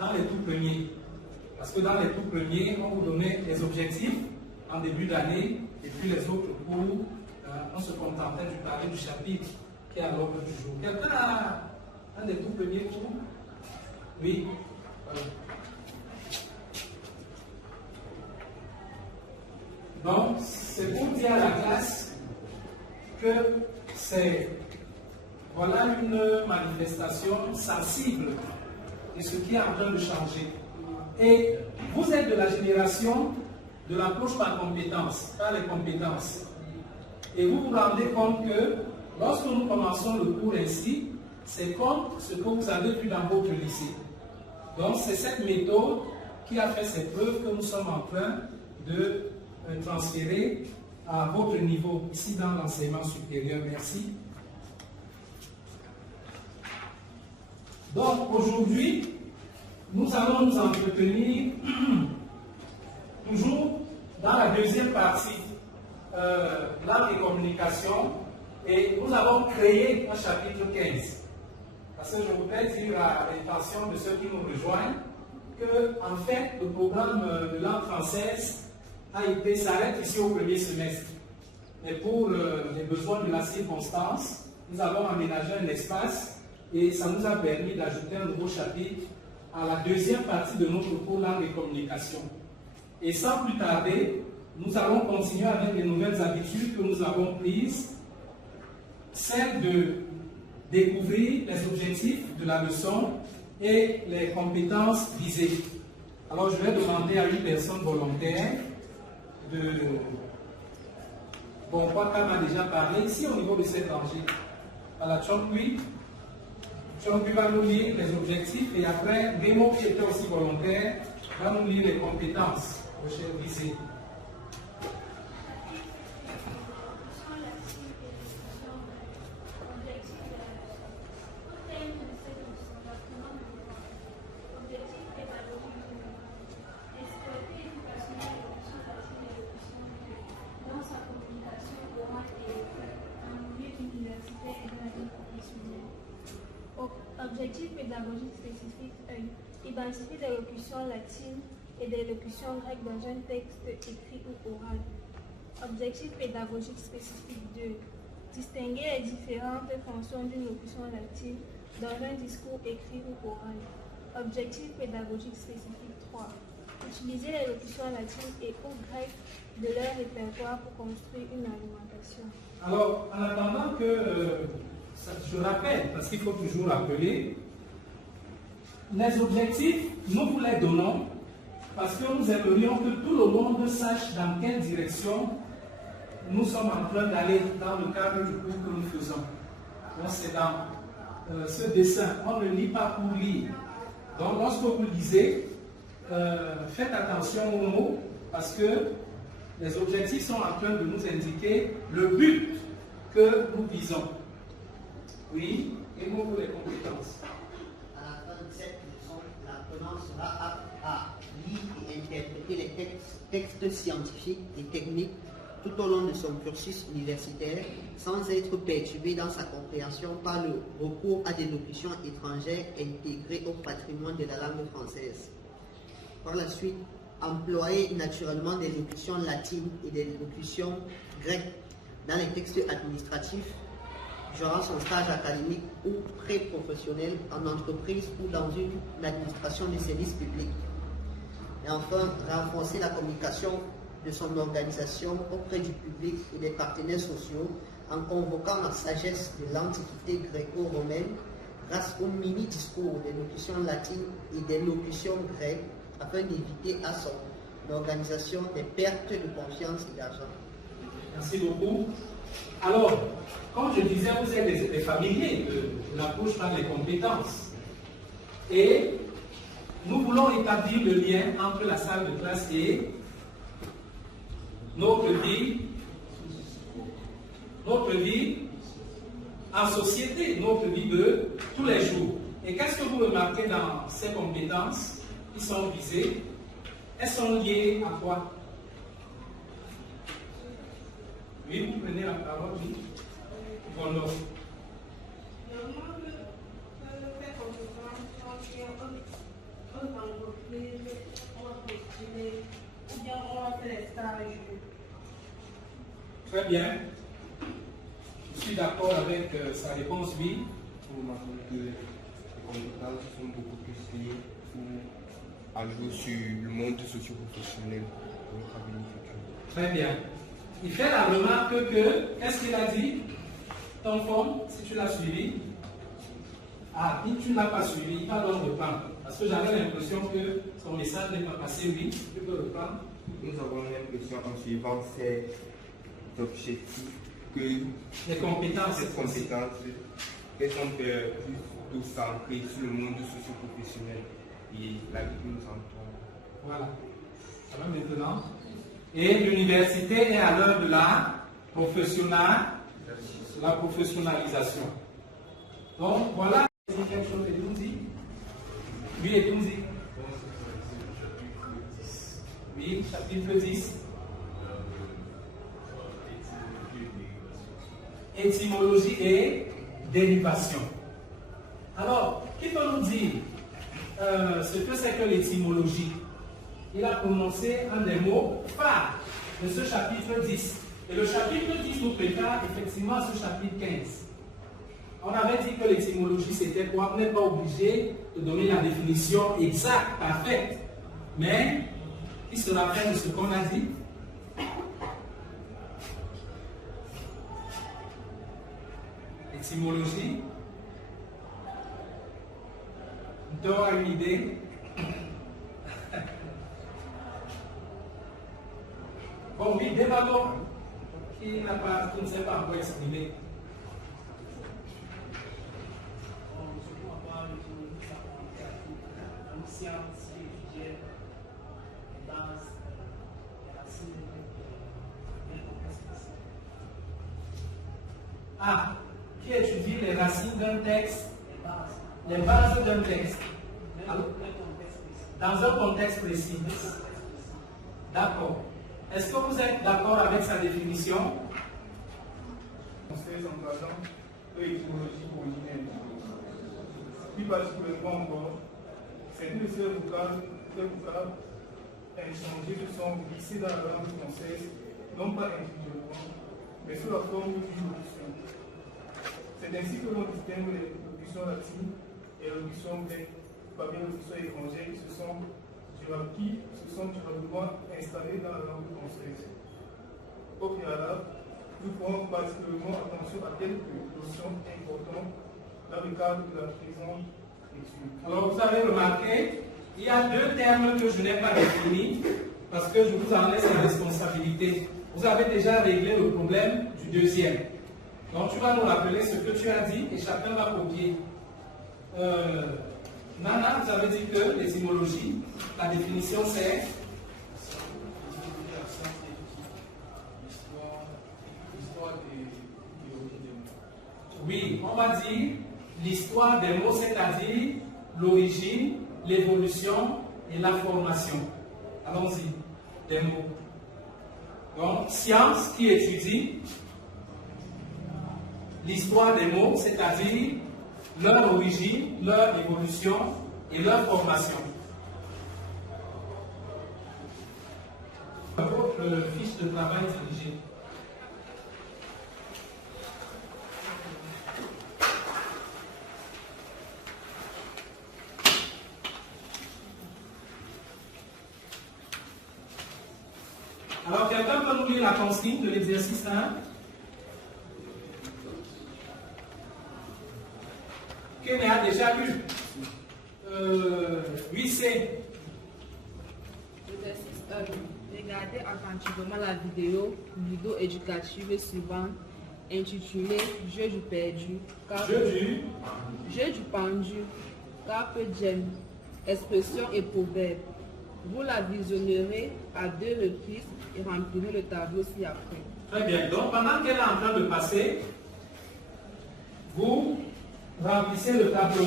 dans les tout premiers. Parce que dans les tout premiers, on vous donnait les objectifs en début d'année, et puis les autres cours, on se contentait du parler du chapitre qui est à l'ordre du jour. Quelqu'un a un des tout premiers cours? Oui. Donc, c'est pour dire à la classe que c'est voilà une manifestation sensible de ce qui est en train de changer. Et vous êtes de la génération de l'approche par compétences, par les compétences. Et vous vous rendez compte que lorsque nous commençons le cours ainsi, c'est comme ce que vous avez vu dans votre lycée. Donc c'est cette méthode qui a fait ses preuves que nous sommes en train de transférer à votre niveau, ici dans l'enseignement supérieur. Merci. Donc aujourd'hui, nous allons nous entretenir toujours dans la deuxième partie, langue et communication, et nous avons créé un chapitre 15. Parce que je voudrais dire à l'intention de ceux qui nous rejoignent que, en fait, le programme de langue française s'arrête ici au premier semestre. Mais pour les besoins de la circonstance, nous avons aménagé un espace et ça nous a permis d'ajouter un nouveau chapitre à la deuxième partie de notre cours langue et communication. Et sans plus tarder, nous allons continuer avec les nouvelles habitudes que nous avons prises, celle de découvrir les objectifs de la leçon et les compétences visées. Alors je vais demander à une personne volontaire de... Bon, Wakam a déjà parlé ici au niveau de cet danger. Voilà, Chongui va nous lire les objectifs et après, Remo qui était aussi volontaire va nous lire les compétences visées. Objectif pédagogique spécifique 1. Identifier des locutions latines et des locutions grecques dans un texte écrit ou oral. Objectif pédagogique spécifique 2. Distinguer les différentes fonctions d'une locution latine dans un discours écrit ou oral. Objectif pédagogique spécifique 3. Utiliser les locutions latines et ou grecques de leur répertoire pour construire une argumentation. Alors, en attendant que... je rappelle, parce qu'il faut toujours rappeler, les objectifs, nous vous les donnons parce que nous aimerions que tout le monde sache dans quelle direction nous sommes en train d'aller dans le cadre du cours que nous faisons. Donc c'est dans ce dessin, on ne lit pas pour lire. Donc lorsque vous lisez, faites attention aux mots parce que les objectifs sont en train de nous indiquer le but que nous visons. Oui, et nous pour les compétences. À la fin de cette leçon, l'apprenant sera apte à lire et interpréter les textes scientifiques et techniques tout au long de son cursus universitaire, sans être perturbé dans sa compréhension par le recours à des locutions étrangères intégrées au patrimoine de la langue française. Par la suite, employer naturellement des locutions latines et des locutions grecques dans les textes administratifs durant son stage académique ou pré-professionnel en entreprise ou dans une administration de service public. Et enfin, renforcer la communication de son organisation auprès du public et des partenaires sociaux en convoquant la sagesse de l'Antiquité gréco-romaine grâce au mini-discours des locutions latines et des locutions grecques afin d'éviter à son organisation des pertes de confiance et d'argent. Merci beaucoup. Alors, comme je disais, vous êtes des familiers de l'approche par les compétences. Et nous voulons établir le lien entre la salle de classe et notre vie en société, notre vie de tous les jours. Et qu'est-ce que vous remarquez dans ces compétences qui sont visées? Elles sont liées à quoi? Oui, vous prenez la parole, oui. Bonjour. fait des stages. Très bien. Je suis d'accord avec sa réponse, oui. Pour remarquer que les compétences sont beaucoup plus liées à jouer sur le monde socio-professionnel pour notre avenir futur. Très bien. Il fait la remarque que, qu'est-ce qu'il a dit? Ton forme, si tu l'as suivi. Ah, si tu ne l'as pas suivi, il va donc reprendre. Parce que j'avais l'impression que son message n'est pas passé, oui. Tu peux reprendre. Nous avons l'impression en suivant ces objectifs que Les compétences. ces compétences, qu'elles sont plutôt centrées sur le monde socio-professionnel et la vie que nous entoure. Voilà. Ça va maintenant. Et l'université est à l'heure de la professionnalisation. Donc voilà. Quelque chose de Tunzi. Oui, et Tunzi. Oui, chapitre 10. Étymologie et dérivation. Alors, qui peut nous dire ce que c'est que l'étymologie? Il a prononcé un des mots phares de ce chapitre 10. Et le chapitre 10 nous prépare effectivement ce chapitre 15. On avait dit que l'étymologie c'était quoi? On n'est pas obligé de donner la définition exacte, parfaite. Mais, qui se rappelle de ce qu'on a dit? Étymologie. Donne une idée. Bon, oui, débattons. Qui ne sait pas encore exprimer. Ah, qui étudie les racines d'un texte, les bases d'un texte, dans un contexte précis. D'accord. Est-ce que vous êtes d'accord avec sa définition? Française engageant l'étymologie originelle. Plus particulièrement encore, c'est une de ces vocables inchangés se sont glissés dans la langue française, non pas individuellement, mais sous la forme d'une locution. C'est ainsi que l'on distingue les locutions latines et les locutions grecques parmi les locutions étrangères qui se sont durablement installées dans la langue française. Au préalable, nous ferons particulièrement attention à quelques notions importantes dans le cadre de la présente étude. Alors vous avez remarqué, il y a deux termes que je n'ai pas définis parce que je vous en laisse la responsabilité. Vous avez déjà réglé le problème du deuxième. Donc tu vas nous rappeler ce que tu as dit et chacun va copier. Nana, vous avez dit que l'étymologie, la définition c'est oui, on va dire l'histoire des mots, c'est-à-dire l'origine, l'évolution et la formation. Allons-y, des mots. Donc, science qui étudie l'histoire des mots, c'est-à-dire leur origine, leur évolution et leur formation. Votre fiche de travail dirigée. Alors, quelqu'un peut nous lire la consigne de l'exercice 1? Qui a déjà lu? 8C. Exercice 1. Regardez attentivement la vidéo éducative suivante intitulée Jeu du perdu. Jeu du pendu. Carpe diem. Expression et proverbe. Vous la visionnerez à 2 reprises et remplirez le tableau ci-après. Très bien. Donc, pendant qu'elle est en train de passer, vous remplissez le tableau.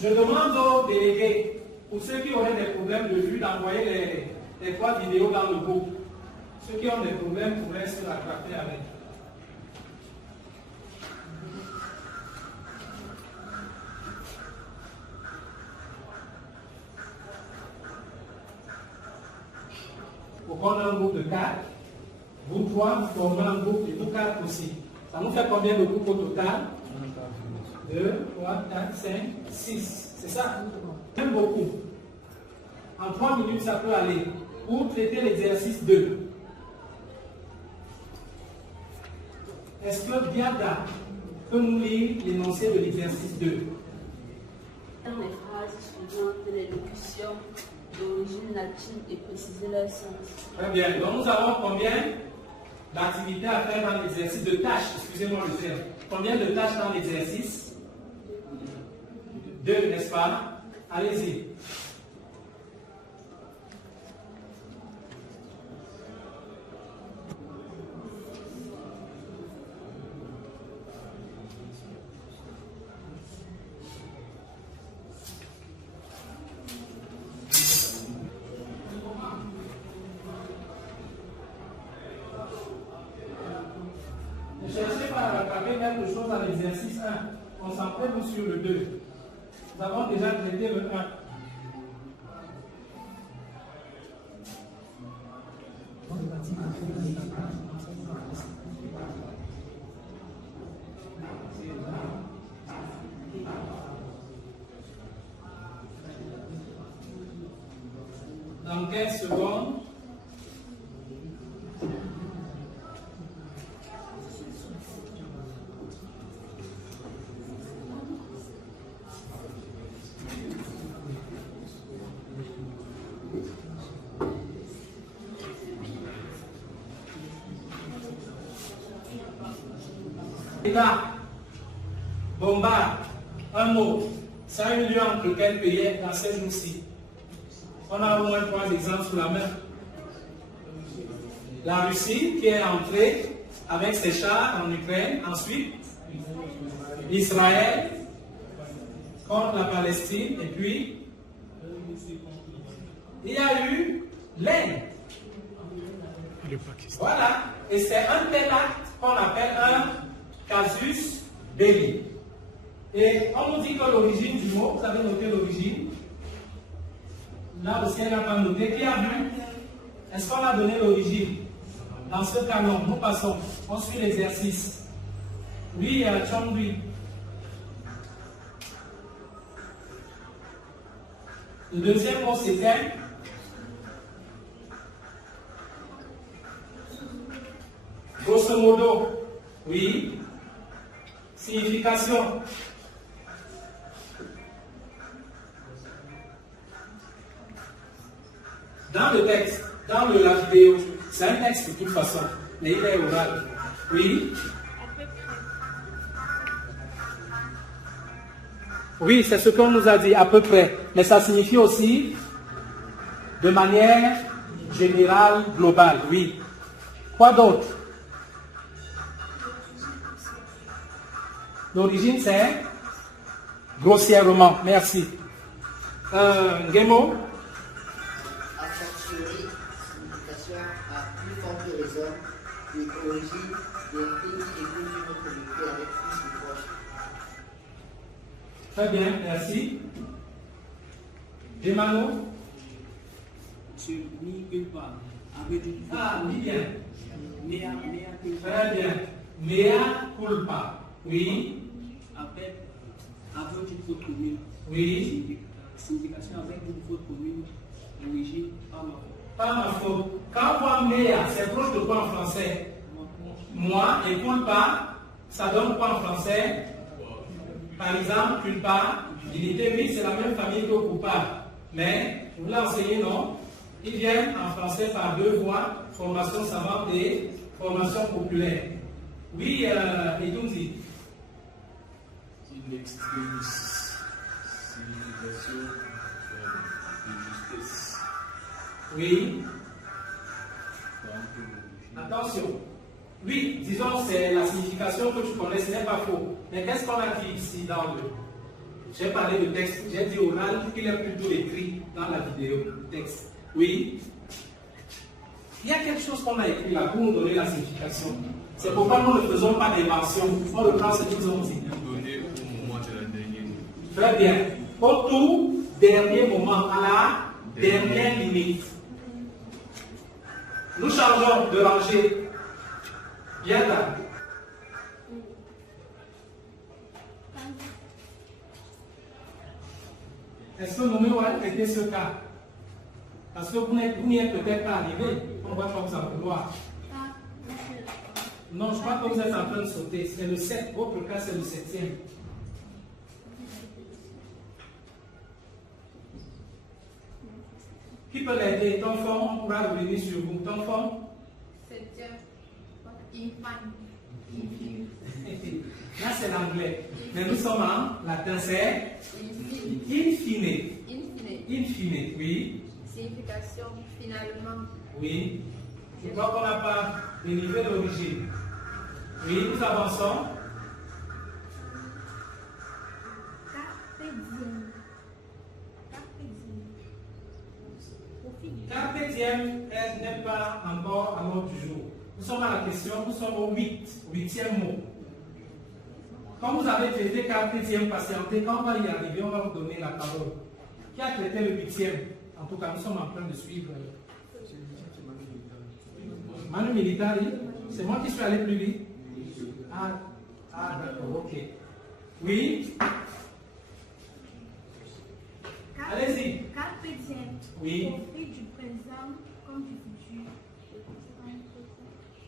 Je demande aux délégués, pour ceux qui auraient des problèmes de vue, d'envoyer les 3 vidéos dans le groupe. Ceux qui ont des problèmes pourraient se rattraper avec. Vous prenez un groupe de 4. Vous 3, vous formez un groupe et vous 4 aussi. Ça nous fait combien de groupes au total? 2, 3, 4, 5, 6. C'est ça? Même beaucoup. En 3 minutes, ça peut aller. Pour traiter l'exercice 2. Est-ce que Biada peut nous lire l'énoncé de l'exercice 2? Dans les phrases suivantes, les locutions d'origine latine et préciser leur sens. Très bien. Donc nous avons combien d'activités à faire dans l'exercice de tâches? Excusez-moi le terme. Combien de tâches dans l'exercice? 2, n'est-ce pas? Allez-y. Ne cherchez pas à rattraper quelque chose dans l'exercice 1. Concentrez-vous sur le 2. Nous avons déjà traité le 1. Dans 15 secondes, là, bombarde, un mot, ça a eu lieu entre quel pays dans ces jours-ci? On a au moins 3 exemples sous la main. La Russie qui est entrée avec ses chars en Ukraine, ensuite Israël contre la Palestine, et puis il y a eu l'Inde. Voilà, et c'est un tel acte qu'on appelle un casus belli. Et on nous dit que l'origine du mot, vous avez noté l'origine. Là aussi, elle n'a pas noté. Qui a vu? Est-ce qu'on a donné l'origine? Dans ce cas, non. Nous passons. On suit l'exercice. Oui, Chongui. Le deuxième mot, c'était grosso modo. Oui. Signification. Dans le texte, dans la vidéo, c'est un texte de toute façon, mais il est oral. Oui? Oui, c'est ce qu'on nous a dit, à peu près. Mais ça signifie aussi de manière générale, globale. Oui. Quoi d'autre? L'origine, c'est grossièrement. Merci. Ngemo? A fortiori, signification à plus forte raison, et origine des pays et d'une autre culture avec plus de proches. Très bien, merci. Gemano? Sur ni une part. Avec une Ah, oui, bien. Mea culpa. Très bien. Mea culpa. Oui. Avec une faute commune. Oui. Signification avec une faute commune. Origine, pas ma faute. Pas ma faute. Quand on voit mea, c'est proche de quoi en français? Moi, et culpa, ça donne quoi en français? Par exemple, culpabilité, oui, c'est la même famille que coupable. Mais, je vous l'ai enseigné, non? Ils viennent en français par 2 voies, formation savante et formation populaire. Oui, Edouzi. Une extrême signification de justice. Oui. Attention. Oui, disons, c'est la signification que tu connais, ce n'est pas faux. Mais qu'est-ce qu'on a dit ici dans le... J'ai parlé de texte, j'ai dit oral, qu'il est plutôt écrit dans la vidéo, le texte. Oui. Il y a quelque chose qu'on a écrit là pour nous donner la signification. C'est pourquoi nous ne faisons pas d'invention. On reprend ce qu'ils ont dit. Donné au moment de la dernière minute. Très bien. Au tout dernier moment, à la dernière limite. Nous changeons de rangée. Bien là. Est-ce que nous allons traiter ce cas? Parce que vous n'y êtes peut-être pas arrivé. On va pas vous en vouloir. Non, je crois que vous êtes en train de sauter. C'est le 7. Votre cas, c'est le 7e. Qui peut l'aider? Ton fond, on pourra revenir sur vous. Ton fond? 7e. Infine. Là, c'est l'anglais. Mais nous sommes en latin, c'est infine. Infine, oui. Signification, finalement. Oui. Je crois qu'on n'a pas délivré l'origine. Oui, nous avançons. Carpe diem n'est pas encore à l'ordre du jour. Nous sommes à la question, nous sommes au 8e mot. Quand vous avez traité carpe diem, patientez, quand on va y arriver, on va vous donner la parole. Qui a traité le 8e? En tout cas, nous sommes en train de suivre. Manu Militari, c'est moi qui suis allé plus vite. Ah d'accord, ok. Oui. Allez-y. Carpe diem. Oui. Profite du présent comme du futur.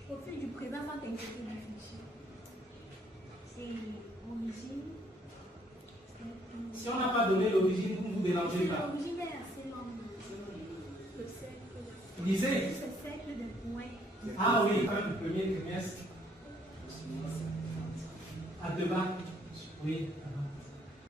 Profite du présent sans t'inquiéter du futur. C'est origine. Si on n'a pas donné l'origine, vous ne vous dérangez pas. L'origine est assez longue. Le cercle. Lisez. Ce cercle de points. Ah oui, le premier trimestre. À devant. Oui.